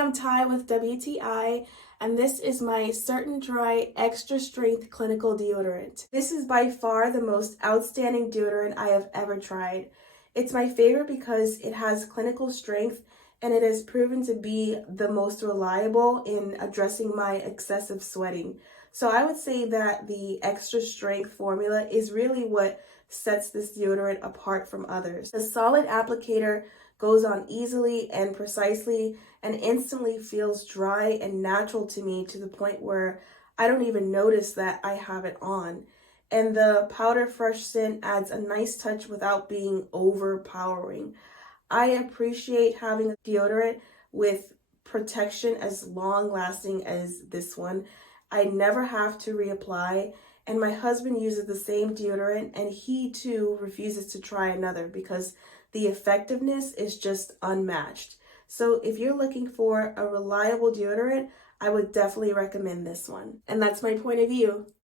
I'm Ty with WTI, and this is my Certain Dry Extra Strength Clinical Deodorant. This is by far the most outstanding deodorant I have ever tried. It's my favorite because it has clinical strength and it has proven to be the most reliable in addressing my excessive sweating. So I would say that the extra strength formula is really what sets this deodorant apart from others. The solid applicator goes on easily and precisely and instantly feels dry and natural to me, to the point where I don't even notice that I have it on. And the powder fresh scent adds a nice touch without being overpowering. I appreciate having a deodorant with protection as long lasting as this one. I never have to reapply, and my husband uses the same deodorant and he too refuses to try another because the effectiveness is just unmatched. So if you're looking for a reliable deodorant, I would definitely recommend this one. And that's my point of view.